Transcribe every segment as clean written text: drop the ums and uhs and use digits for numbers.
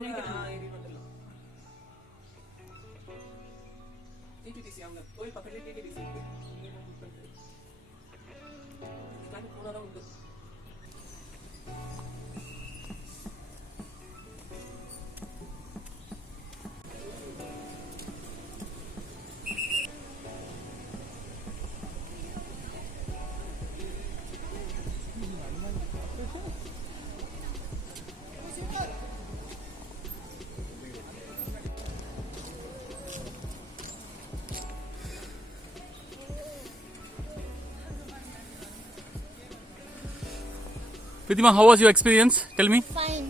DTC அவங்க கோயில் பக்கத்துல டிடிசி இருக்கு. இதுக்காக போனாதான் உண்டு. Pritima, how was your experience? Tell me. Fine.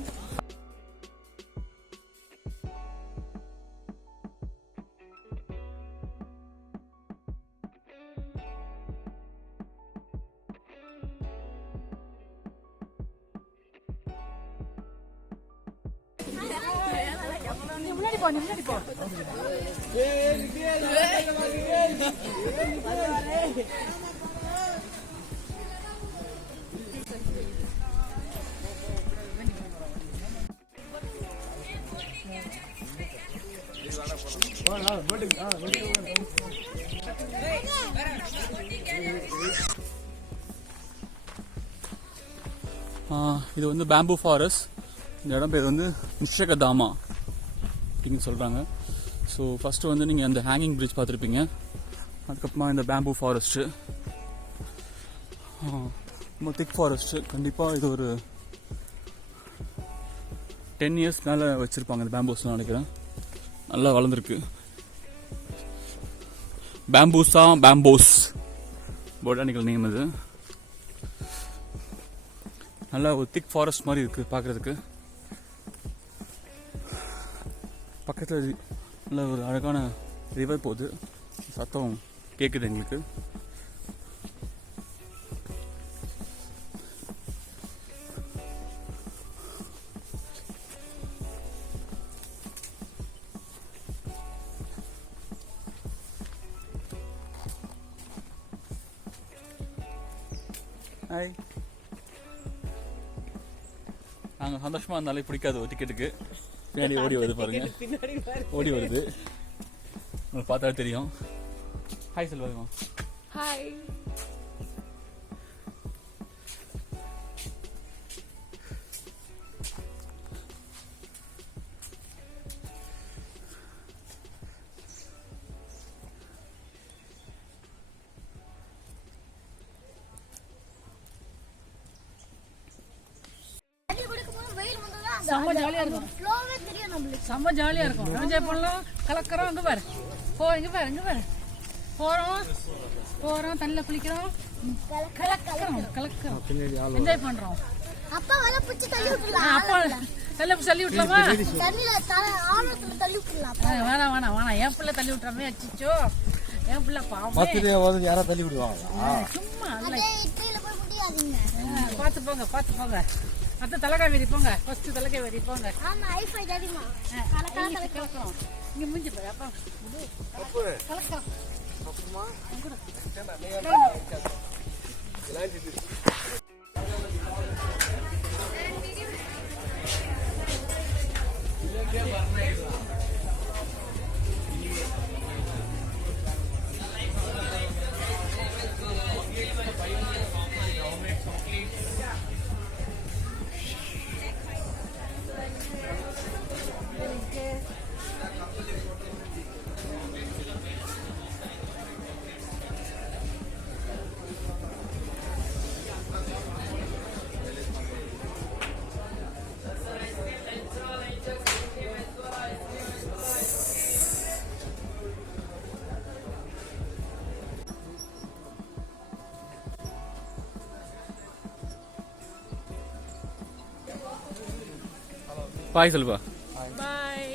இது வந்து பேம்பு ஃபாரஸ்ட். இந்த இடம் பேர் வந்து நிஷகதாமா அப்படின்னு சொல்கிறாங்க. ஸோ ஃபஸ்ட்டு வந்து நீங்கள் அந்த ஹேங்கிங் பிரிட்ஜ் பார்த்துருப்பீங்க. அதுக்கப்புறமா இந்த பேம்பு ஃபாரஸ்ட்டு ரொம்ப திக் ஃபாரஸ்ட்டு. கண்டிப்பாக இது ஒரு 10 years மேலே வச்சுருப்பாங்க இந்த பேம்பூஸ்லாம் நினைக்கிறேன். நல்லா வளர்ந்துருக்கு. பேம்போஸ் பொட்டானிக்கல் நேம் இது. நல்லா ஒரு திக் ஃபாரஸ்ட் மாதிரி இருக்குது பார்க்குறதுக்கு. பக்கத்தில் நல்ல ஒரு அழகான ரிவர் போகுது. சத்தம் கேட்குது எங்களுக்கு. ஹாய். நாங்கள் சந்தோஷமாக இருந்தாலே பிடிக்காது ஒரு டிக்கெட்டுக்கு. பின்னாடி ஓடி வருது பாருங்க, ஓடி வருது. உங்களுக்கு பார்த்தா தெரியும். ஹாய் செல்வாங்க. Hi. செம்ம ஜாலியா இருக்கும். செம்ம ஜாலியா இருக்கும். என்ஜாய் பண்ணலாம். கலக்கிறோம். இங்க பாரு, இங்க பாரு, இங்க பாரு. போறோம் தண்ணில குளிக்கிறோம், கலக்கிறோம், என்ஜாய் பண்றோம். அப்பா வலை பிடிச்சி தள்ளி விட்டுலாம். அப்பா தள்ளி விட்டுலாமா? தண்ணில ஆழத்துல தள்ளி விட்டுலாம். வேணாம் என் பிள்ளை தள்ளி விட்டுறாமே. அச்சிச்சோ, என் பிள்ளை பாவம். யாரா தள்ளி விடுவாங்க. சும்மா இட்லியில போய் முடியாதீங்க. பார்த்து போங்க. அத்தை தலைக்காய் வெறி போங்க. ஃபர்ஸ்ட் தலைக்காய் வெறி போங்க. ஆமா, ஐஃபை தெரியுமா? கலக்கிறோம். இங்க மூஞ்சி பாரு. அப்பா கலக்கிறோம். பாய் செல்வா. பாய்.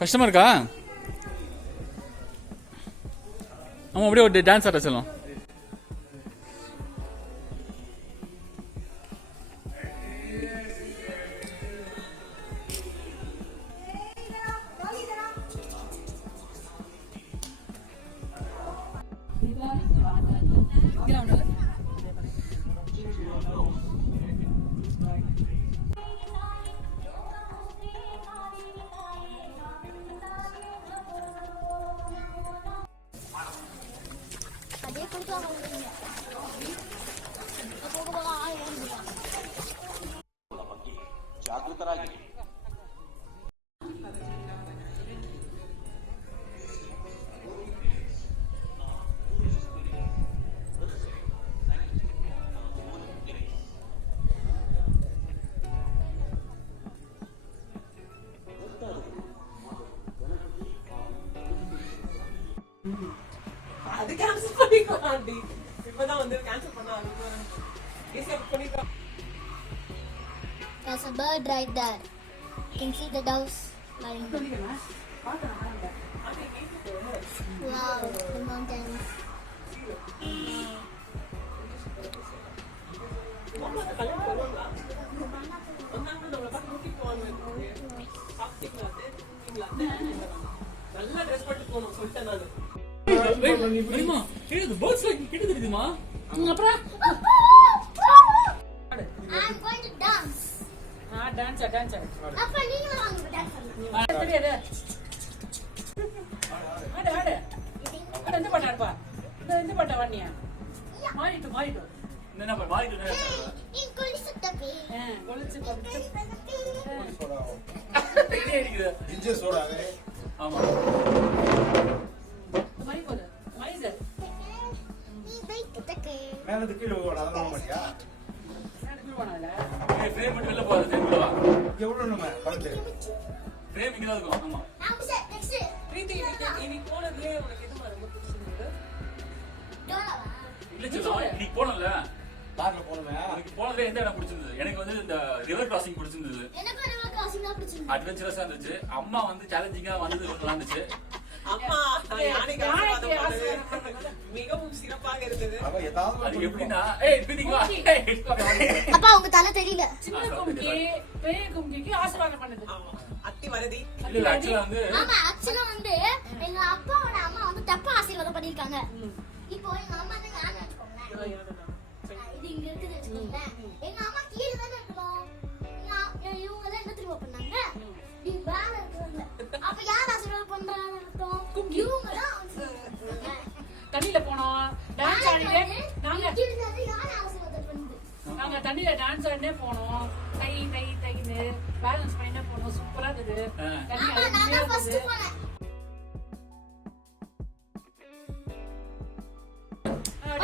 கஷ்டமா இருக்கா? ஆமா, அப்படியே ஒரு டான்ஸ் ஆட சொல்லலாம். அதே கொடுத்து ಜಾಗೃತರಾಗಿ அது கேன்சல் பண்ணிக்கலாம் ஆண்டி. இப்பதான் வந்து கேன்சல் பண்ண ஈஸியா பண்ணிக்கலாம். There's a bird right there. You can see the doves flying. Wow, the mountains. நல்லா ட்ரெஸ் பண்ணிட்டு போகணும் சொல்லிட்டேன் நான். தெரியுமா பேர்ட்ஸ் கிட்ட தெரியுமா அப்புறம் I'm going to dance. Dance அப்பா நீங்களும் வாங்க டான்ஸ் பண்ணலாம். தெரியாது ஆடு ஆடு எந்த பாட்டு ஆடுப்பா இந்த பாட்டா வாணியா மாறிட்டு என்ன மாறிட்டு நீ கொலிசு தப்பி. கொலுச்சு இஞ்சி சோடாவே ஆமா மாதிரி போகுது மைசர் நீ பைக் தக்கு. மேல கீழே போட அதெல்லாம் மாட்டியா ஃப்ரேம் மட்டும் வெளில போகாது ஃப்ரேம் வா எவ்வளவு நம்ம பணத்து ஃப்ரேம் இங்க தான் இருக்கும் ஆமா நான் சார் நெக்ஸ்ட் பிரீத்தி இன்னைக்கு போனதுலயே உனக்கு எது ரொம்ப பிடிச்சிருந்தது? டோலாவா? இல்ல சொல்லுவா இன்னைக்கு போனல கார்ல போனோமே எனக்கு போனதுல எந்த இடம் பிடிச்சிருந்தது எனக்கு வந்து இந்த ரிவர் கிராசிங் பிடிச்சிருந்தது எனக்கு ஒரு கிராசிங் தான் பிடிச்சிருந்தது. அட்வென்ச்சரஸா இருந்துச்சு அம்மா வந்து சேலஞ்சிங்கா வந்தது நல்லா இருந்துச்சு அம்மா யானைக்கு ஆசீர்வாதம் பண்ணது மிகவும் சிறப்பாக இருந்தது. அவ ஏதாவது அது எப்படின்னா ஏய் பிடிக்கு வா அப்பா உங்க தலை தெரியல. சின்ன கும்கி பெரிய கும்கிக்கு ஆசீர்வாதம் பண்ணுது ஆமா அத்தி வரதி. இல்ல ஆக்சுவலா வந்து ஆமா ஆக்சுவலா வந்து எங்க அப்பாவோட அம்மா வந்து தப்பா ஆசீர்வாதம் பண்ணிருக்காங்க. இப்போ எங்க அம்மா வந்து ஞான வச்சுக்கோங்களேன். இது இங்க இருக்குது வச்சுக்கோங்களேன். எங்க அம்மா கீழே தானே இருக்கணும். இவங்க தான் என்ன திரும்ப பண்ணாங்க? நீ மேல இருக்கிறாங்க. அப்ப யார் ஆசீர்வாதம் பண்றாங்க அர்த்தம்? இவங்க தான் தண்ணியில போனோம் டான்ஸ் ஆடிட்டே நாங்க தண்ணியில டான்ஸ் ஆடினே போனோம் தை தை தைன்னு பேலன்ஸ் பண்ணிட்டே போனோம் சூப்பரா இருந்தது தண்ணி அருமையா இருந்தது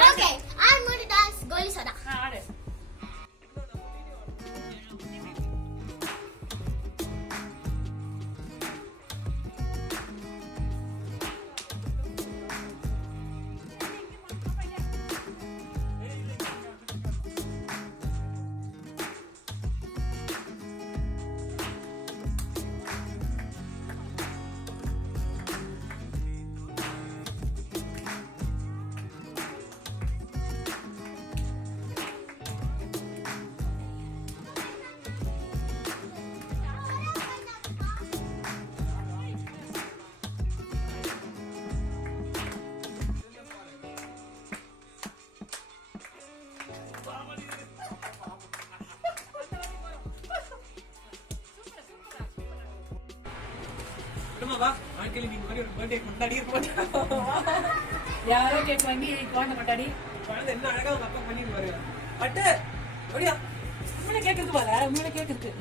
Okay, I'm going to dance Goli Sada. ஆடு அம்மா வா வாழ்க்கையில நீங்க மாதிரி ஒரு பர்த்டே கொண்டாடி இருப்போம். யாரோ கேக் வாங்கி குழந்தை கொண்டாடி குழந்தை என்ன அழகா உங்க அப்பா பண்ணிருப்பாரு. அட்டு அப்படியா உண்மையில கேக் இருக்கு பாரு உண்மையில கேக் இருக்கு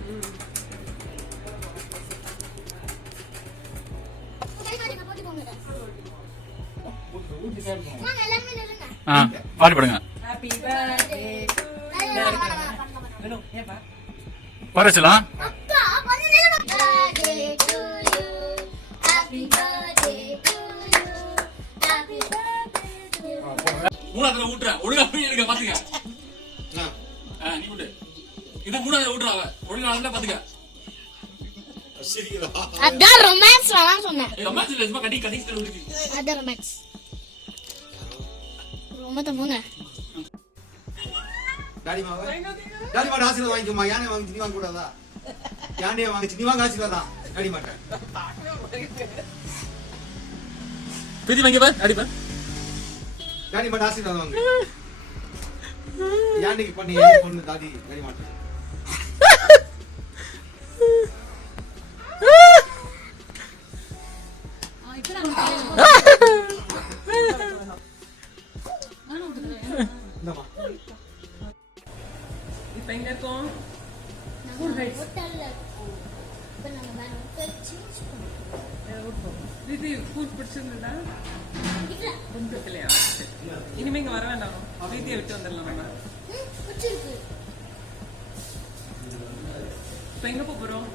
பாட்டு பாடுங்க ஹாப்பி பர்த்டே வேணும் ஏப்பா பாரச்சலாம் மூணாவது ஊட்டுறேன் ஒழுங்கா போய் எனக்கு பாத்துக்க நீ விட்டு இது மூணாவது ஊட்டுறாவ ஒழுங்கா பாத்துக்க அதான் ரொமான்ஸ் வேணாம் சொன்னேன். ரொமான்ஸ் இல்ல சும்மா கட்டி கட்டி இருக்கு அதான் ரொமான்ஸ் ரொம்ப தமுங்க. டாடி மாட்ட ஆசீர்வாதம் வாங்கிக்கோமா யானை வாங்கி நீ வாங்க கூடாதா யானையை வாங்கிச்சு நீ வாங்க ஆசீர்வாதம் டாடி மாட்டேன் பிரீத்தி வாங்கி பாரு அடி பாரு டாடி மாட்ட ஆசீர்வாதம் வாங்க யானைக்கு பண்ணி பொண்ணு டாடி டாடி மாட்டேன் இந்தமா இப்ப எங்க இருக்கோம்? பிரீத்தி ஃபுட் பிடிச்சிருந்ததா? ரொம்ப இல்லையா? இனிமே இங்க வர வேண்டாம். பிரீத்தியை விட்டு வந்துடலாம் நம்ம. இப்ப எங்க போறோம்?